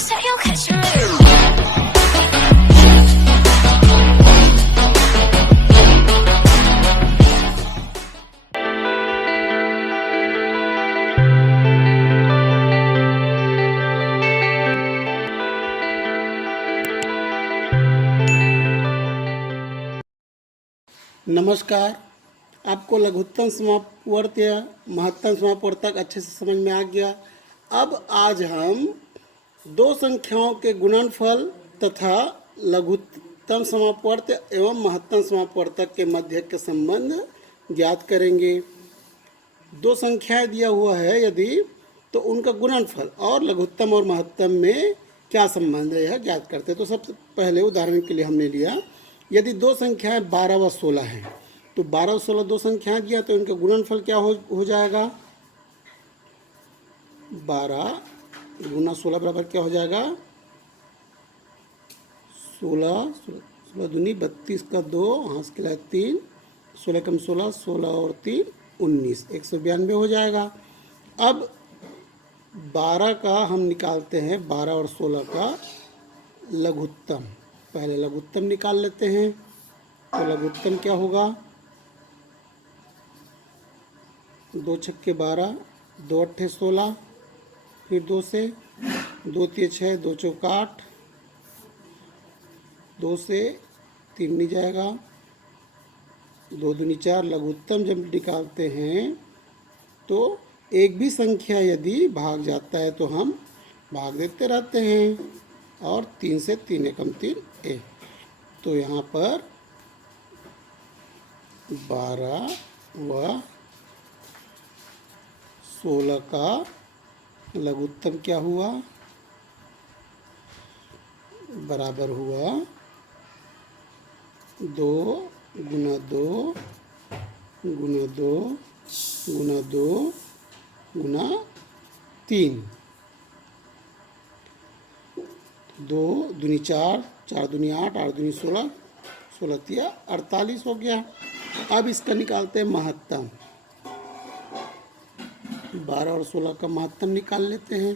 say you'll catch me. नमस्कार। आपको लघुत्तम समापवर्त या महत्तम समापवर्त तक अच्छे से समझ में आ गया। अब आज हम दो संख्याओं के गुणनफल तथा लघुत्तम समापवर्त एवं महत्तम समापवर्तक के मध्य के संबंध ज्ञात करेंगे। दो संख्याएं दिया हुआ है यदि, तो उनका गुणनफल और लघुत्तम और महत्तम में क्या संबंध है यह ज्ञात करते हैं। तो सबसे पहले उदाहरण के लिए हमने लिया, यदि दो संख्याएं 12 व 16 हैं, तो 12 और 16 दो संख्याएं दिया, तो इनका गुणनफल क्या हो जाएगा? 12 गुना 16 बराबर क्या हो जाएगा? 16 16 दूनी 32 का 2 हाथ के लिए 3, 16 कम 16, 16 और 3 19, 192 हो जाएगा। अब 12 का हम निकालते हैं, 12 और 16 का लघुत्तम। पहले लघुत्तम निकाल लेते हैं। तो लघुत्तम क्या होगा? 2 छक्के 12, 2 अट्ठे 16, फिर 2 से 2 तिये 6, 2 चौक 8, 2 से 3 नहीं जाएगा, 2 दूनी 4। लघुत्तम जब निकालते हैं तो एक भी संख्या यदि भाग जाता है तो हम भाग देते रहते हैं, और 3 से 3 एकम 3 1। तो यहाँ पर 12 व 16 का लघुत्तम क्या हुआ? बराबर हुआ 2 गुना 2 गुना 2 गुना 2 गुना 3। 2 दूनी 4, 4 दूनी 8, 8 दूनी 16, 16 तिया 48 हो गया। अब इसका निकालते हैं महत्तम। 12 और 16 का महत्तम निकाल लेते हैं।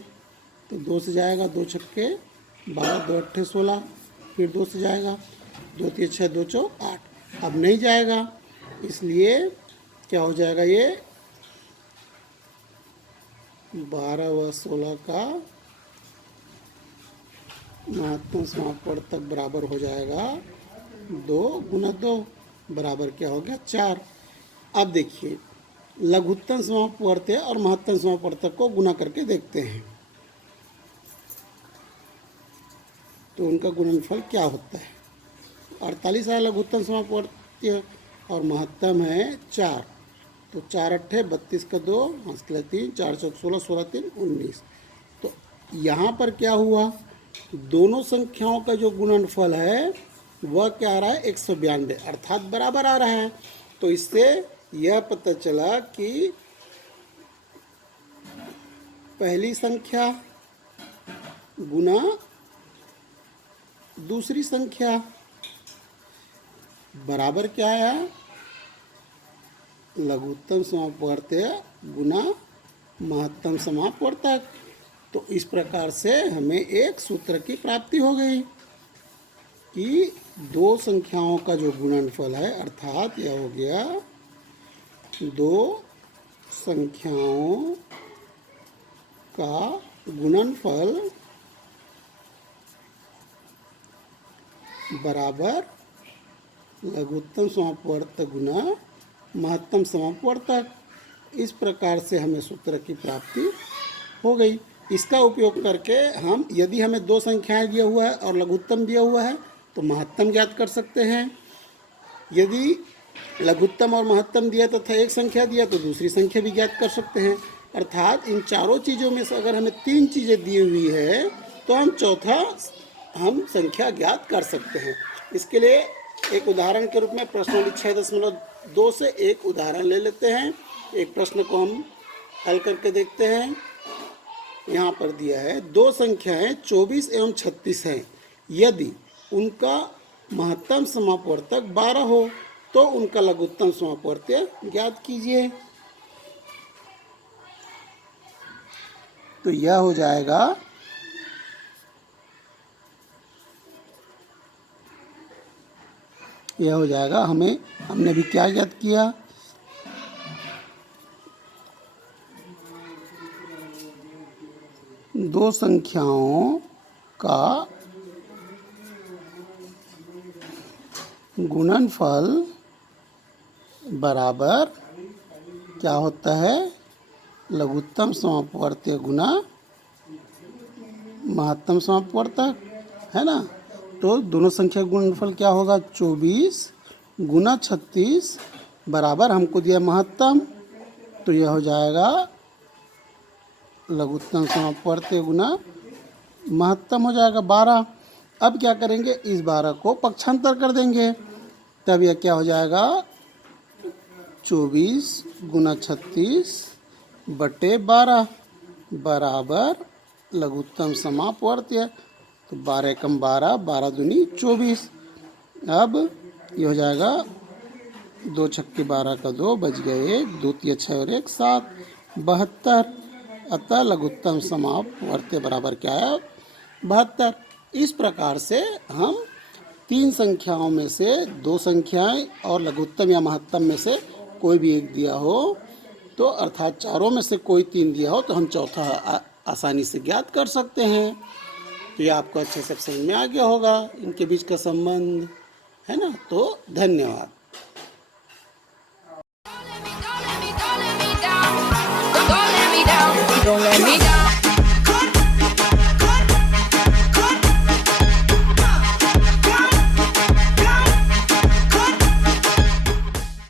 तो 2 से जाएगा, 2 छक्के 12, 2 अट्ठे 16, फिर 2 से जाएगा, 2 तिये 6, 2 चौक 8। अब नहीं जाएगा, इसलिए क्या हो जाएगा? ये 12 व 16 का महत्तम समापवर्तक बराबर हो जाएगा 2 गुना 2, बराबर क्या हो गया? 4। अब देखिए, लघुत्तम समापवर्तक और महत्तम समापवर्तक को गुना करके देखते हैं, तो उनका गुणनफल क्या होता है? 48 है लघुत्तम समापवर्तक और महत्तम है 4। तो 4 अट्ठे 32 का 2 हाथ के लिए 3, 4 चौक 16, 16 3 19। तो यहाँ पर क्या हुआ? दोनों संख्याओं का जो गुणनफल है वह क्या आ रहा है? 192, अर्थात बराबर आ रहा है। तो इससे यह पता चला कि पहली संख्या गुना दूसरी संख्या बराबर क्या आया? लघुत्तम समापवर्तक गुना महत्तम समापवर्तक। तो इस प्रकार से हमें एक सूत्र की प्राप्ति हो गई कि दो संख्याओं का जो गुणनफल है, अर्थात यह हो गया दो संख्याओं का गुणनफल बराबर लघुत्तम समापवर्तक गुना महत्तम समापवर्तक। इस प्रकार से हमें सूत्र की प्राप्ति हो गई। इसका उपयोग करके हम, यदि हमें दो संख्याएं दिया हुआ है और लघुत्तम दिया हुआ है, तो महत्तम ज्ञात कर सकते हैं। यदि लघुत्तम और महत्तम दिया तथा एक संख्या दिया तो दूसरी संख्या भी ज्ञात कर सकते हैं। अर्थात इन चारों चीज़ों में से अगर हमें 3 चीज़ें दी हुई है तो हम चौथा संख्या ज्ञात कर सकते हैं। इसके लिए एक उदाहरण के रूप में प्रश्नावली 6.2 से एक उदाहरण ले लेते हैं। एक प्रश्न को हम हल करके देखते हैं। यहाँ पर दिया है, दो संख्याएं 24 एवं 36 हैं। यदि उनका महत्तम समापवर्तक 12 हो तो उनका लघुत्तम समापवर्तक ज्ञात कीजिए। तो यह हो जाएगा यह हो जाएगा। हमने भी क्या ज्ञात किया, दो संख्याओं का गुणनफल बराबर क्या होता है, लघुत्तम समापवर्तीय गुना महत्तम समापवर्तक, है ना। तो दोनों संख्या का गुणनफल क्या होगा, 24 गुना 36 बराबर हमको दिया महत्तम, तो यह हो जाएगा लघुत्तम समापवर्तीय गुना महत्तम हो जाएगा 12। अब क्या करेंगे, इस 12 को पक्षांतर कर देंगे, तब यह क्या हो जाएगा, 24 गुना 36 बटे 12 बराबर लघुत्तम समापवर्तीय। तो 12 कम 12, 12 दूनी 24। अब ये हो जाएगा 2 छक्के 12 का 2 बच गए 1, 2 तिया 6 और 1 7, 72। अतः लघुत्तम समापवर्तीय बराबर क्या है, 72। इस प्रकार से हम 3 संख्याओं में से 2 संख्याएं और लघुत्तम या महत्तम में से कोई भी एक दिया हो, तो अर्थात चारों में से कोई 3 दिया हो, तो हम चौथा आसानी से ज्ञात कर सकते हैं। तो ये आपको अच्छे से समझ में आ गया होगा इनके बीच का संबंध, है ना। तो धन्यवाद।